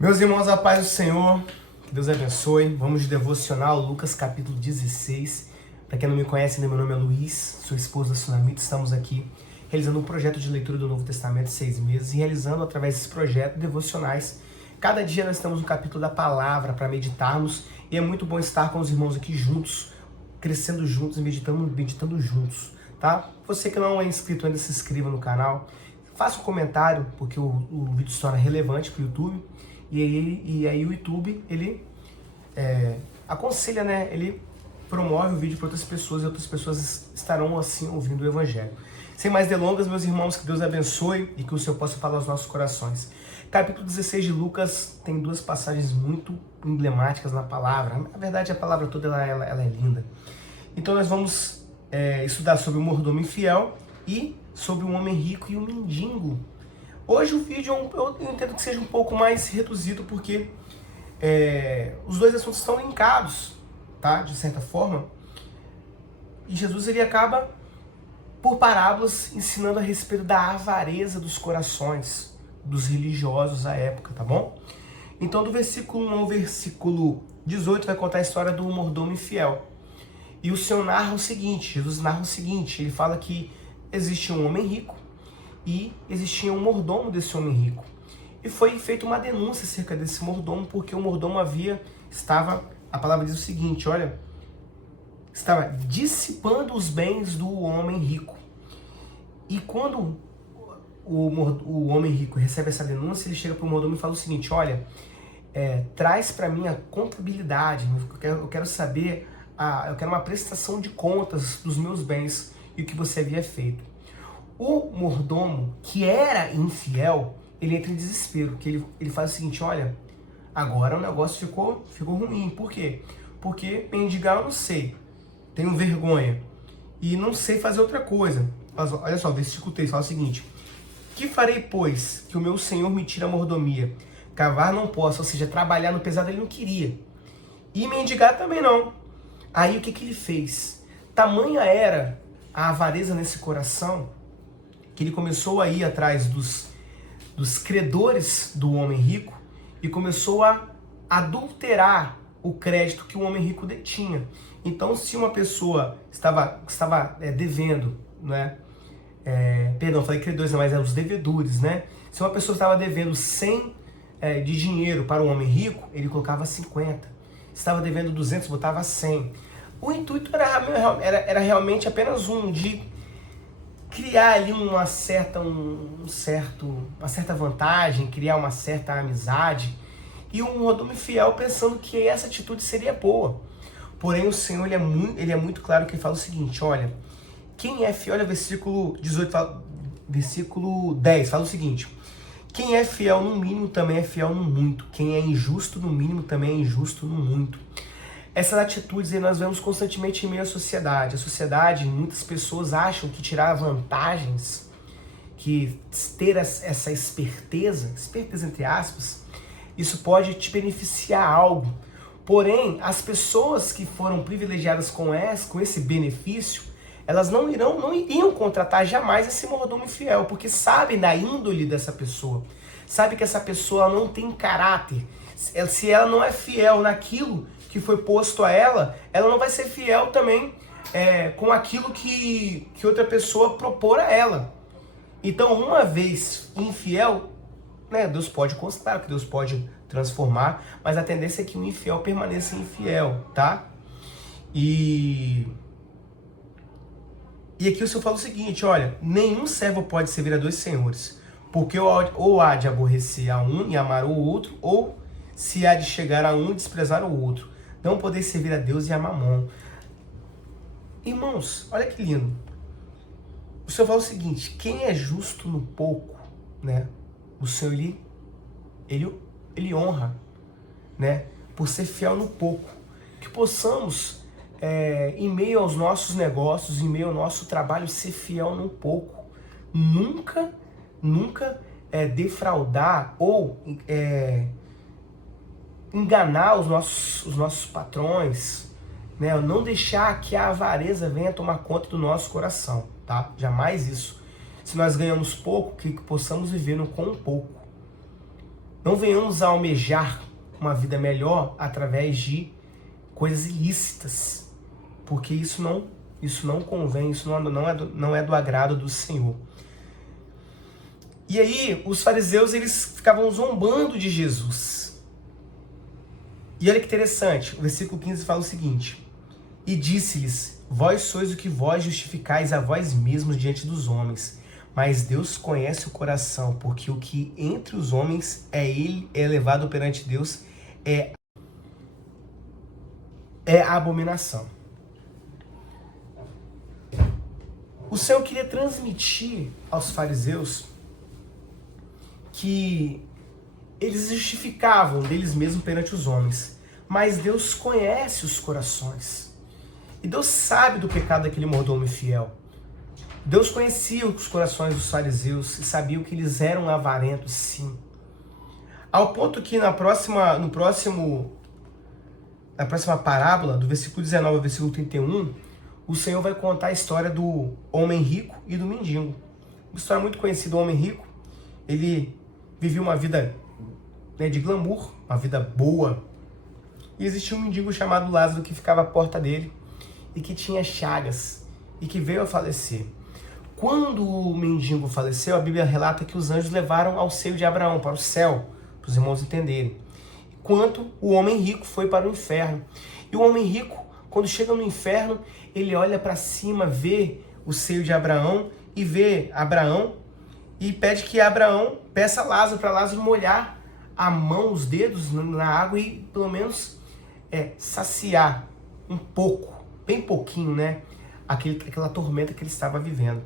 Meus irmãos, a paz do Senhor, que Deus abençoe. Vamos de devocional, Lucas capítulo 16. Para quem não me conhece, meu nome é Luiz, sou esposo da Sunamita. Estamos aqui realizando um projeto de leitura do Novo Testamento de 6 meses e realizando através desse projeto devocionais. Cada dia nós temos um capítulo da palavra para meditarmos e é muito bom estar com os irmãos aqui juntos, crescendo juntos e meditando juntos, tá? Você que não é inscrito ainda, se inscreva no canal, faça um comentário, porque o vídeo se torna relevante para o YouTube. E aí o YouTube, ele aconselha, né? Ele promove o vídeo para outras pessoas e outras pessoas estarão assim ouvindo o Evangelho. Sem mais delongas, meus irmãos, que Deus abençoe e que o Senhor possa falar aos nossos corações. Capítulo 16 de Lucas tem duas passagens muito emblemáticas na palavra. Na verdade, a palavra toda ela é linda. Então nós vamos estudar sobre o mordomo infiel e sobre o homem rico e o mendigo. Hoje o vídeo eu entendo que seja um pouco mais reduzido porque os dois assuntos estão linkados, tá? De certa forma. E Jesus ele acaba, por parábolas, ensinando a respeito da avareza dos corações dos religiosos à época, tá bom? Então do versículo 1 ao versículo 18 vai contar a história do mordomo infiel. E o Senhor narra o seguinte, Jesus narra o seguinte, ele fala que existe um homem rico, e existia um mordomo desse homem rico. E foi feita uma denúncia acerca desse mordomo, porque o mordomo a palavra diz o seguinte, olha, estava dissipando os bens do homem rico. E quando o homem rico recebe essa denúncia, ele chega para o mordomo e fala o seguinte, olha, traz para mim a contabilidade, eu quero saber, eu quero uma prestação de contas dos meus bens e o que você havia feito. O mordomo, que era infiel, ele entra em desespero, porque ele faz o seguinte, olha, agora o negócio ficou ruim. Por quê? Porque mendigar eu não sei, tenho vergonha e não sei fazer outra coisa. Olha só, versículo 3 fala o seguinte, que farei, pois, que o meu senhor me tire a mordomia? Cavar não posso, ou seja, trabalhar no pesado ele não queria. E mendigar também não. Aí o que ele fez? Tamanha era a avareza nesse coração, que ele começou a ir atrás dos credores do homem rico e começou a adulterar o crédito que o homem rico detinha. Então, se uma pessoa estava devendo, né? Perdão, falei credores, mas eram os devedores, né? Se uma pessoa estava devendo 100 de dinheiro para um homem rico, ele colocava 50. Se estava devendo 200, botava 100. O intuito era realmente apenas de criar ali uma certa vantagem, criar uma certa amizade, e um mordomo fiel pensando que essa atitude seria boa. Porém, o Senhor ele é muito claro que ele fala o seguinte, olha, quem é fiel, olha versículo 18, versículo 10, fala o seguinte, quem é fiel no mínimo também é fiel no muito, quem é injusto no mínimo também é injusto no muito. Essas atitudes aí nós vemos constantemente em meio à sociedade. A sociedade, muitas pessoas acham que tirar vantagens, que ter essa esperteza entre aspas, isso pode te beneficiar algo. Porém, as pessoas que foram privilegiadas com esse benefício, elas não iriam contratar jamais esse mordomo infiel, porque sabem da índole dessa pessoa. Sabe que essa pessoa não tem caráter. Se ela não é fiel naquilo que foi posto a ela não vai ser fiel também com aquilo que outra pessoa propor a ela. Então, uma vez infiel, né, Deus pode constar, que Deus pode transformar, mas a tendência é que o infiel permaneça infiel, tá? E aqui o Senhor fala o seguinte, olha, nenhum servo pode servir a dois senhores, porque ou há de aborrecer a um e amar o outro, ou se há de chegar a um e desprezar o outro. Não poder servir a Deus e a Mamon. Irmãos, olha que lindo. O Senhor fala o seguinte, quem é justo no pouco, né? O Senhor, ele honra, né? Por ser fiel no pouco. Que possamos, em meio aos nossos negócios, em meio ao nosso trabalho, ser fiel no pouco. Nunca defraudar ou enganar os nossos patrões, né? Não deixar que a avareza venha tomar conta do nosso coração, tá? Jamais isso. Se nós ganhamos pouco, que possamos viver com pouco. Não venhamos a almejar uma vida melhor através de coisas ilícitas, porque isso não convém, isso não é do agrado do Senhor. E aí, os fariseus, eles ficavam zombando de Jesus. E olha que interessante, o versículo 15 fala o seguinte: e disse-lhes, vós sois o que vós justificais a vós mesmos diante dos homens, mas Deus conhece o coração, porque o que entre os homens é elevado perante Deus é a abominação. O Senhor queria transmitir aos fariseus que eles justificavam deles mesmos perante os homens, mas Deus conhece os corações. E Deus sabe do pecado daquele mordomo infiel. Deus conhecia os corações dos fariseus e sabia que eles eram avarentos, sim. Ao ponto que na próxima parábola, do versículo 19 ao versículo 31, o Senhor vai contar a história do homem rico e do mendigo. Uma história muito conhecida. O homem rico, ele vivia uma vida, né, de glamour, uma vida boa. E existia um mendigo chamado Lázaro que ficava à porta dele e que tinha chagas e que veio a falecer. Quando o mendigo faleceu, a Bíblia relata que os anjos levaram ao seio de Abraão, para o céu, para os irmãos entenderem. Enquanto o homem rico foi para o inferno. E o homem rico, quando chega no inferno, ele olha para cima, vê o seio de Abraão e vê Abraão e pede que Abraão peça a Lázaro, para Lázaro molhar a mão, os dedos na água e pelo menos saciar um pouco, bem pouquinho, né? Aquela tormenta que ele estava vivendo.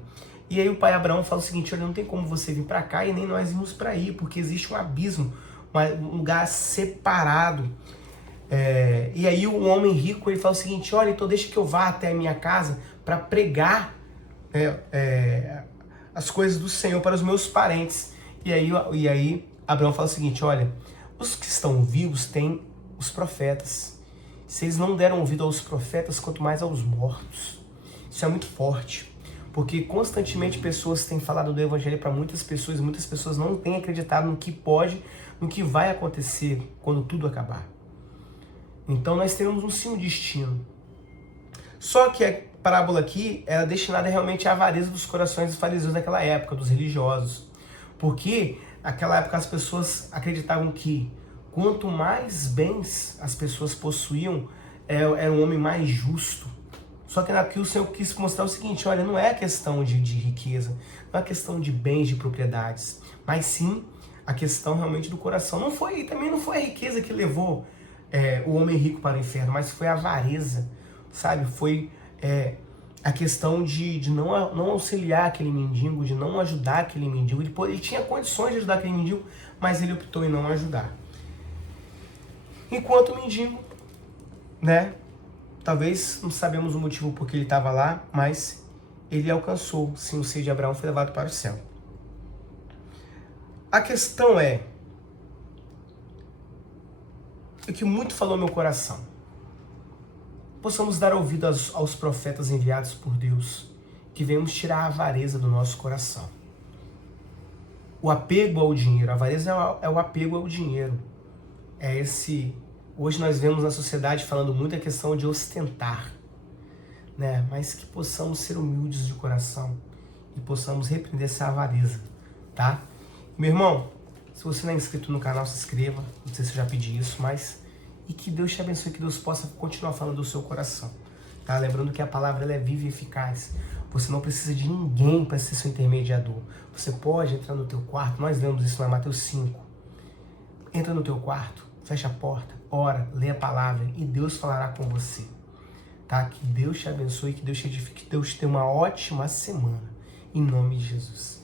E aí o pai Abraão fala o seguinte: olha, não tem como você vir para cá e nem nós irmos para aí, porque existe um abismo, um lugar separado. E aí o homem rico, ele fala o seguinte: olha, então deixa que eu vá até a minha casa para pregar as coisas do Senhor para os meus parentes. E aí Abraão fala o seguinte: olha, os que estão vivos têm os profetas. Se eles não deram ouvido aos profetas, quanto mais aos mortos. Isso é muito forte, porque constantemente pessoas têm falado do evangelho para muitas pessoas, e muitas pessoas não têm acreditado no que pode, no que vai acontecer quando tudo acabar. Então nós teremos um destino. Só que a parábola aqui era destinada realmente à avareza dos corações dos fariseus daquela época, dos religiosos. Porque naquela época as pessoas acreditavam que quanto mais bens as pessoas possuíam, era um homem mais justo. Só que aqui o Senhor quis mostrar o seguinte: olha, não é questão de riqueza, não é questão de bens, de propriedades, mas sim a questão realmente do coração. Também não foi a riqueza que levou o homem rico para o inferno, mas foi a avareza, sabe? Foi a questão de não auxiliar aquele mendigo, de não ajudar aquele mendigo. Ele tinha condições de ajudar aquele mendigo, mas ele optou em não ajudar. Enquanto o mendigo, né? Talvez não sabemos o motivo por que ele estava lá, mas ele alcançou, sim, o seio de Abraão, foi levado para o céu. A questão é o que muito falou meu coração. Possamos dar ouvido aos profetas enviados por Deus, que venhamos tirar a avareza do nosso coração. O apego ao dinheiro, a avareza é o apego ao dinheiro. Hoje nós vemos na sociedade falando muito a questão de ostentar, né? Mas que possamos ser humildes de coração e possamos repreender essa avareza, tá? Meu irmão, se você não é inscrito no canal, se inscreva. Não sei se eu já pedi isso, mas... E que Deus te abençoe, que Deus possa continuar falando do seu coração, tá? Lembrando que a palavra ela é viva e eficaz. Você não precisa de ninguém para ser seu intermediador. Você pode entrar no teu quarto, nós lemos isso lá em Mateus 5. Entra no teu quarto, fecha a porta, ora, lê a palavra e Deus falará com você, tá? Que Deus te abençoe, que Deus te edifique, que Deus te dê uma ótima semana, em nome de Jesus.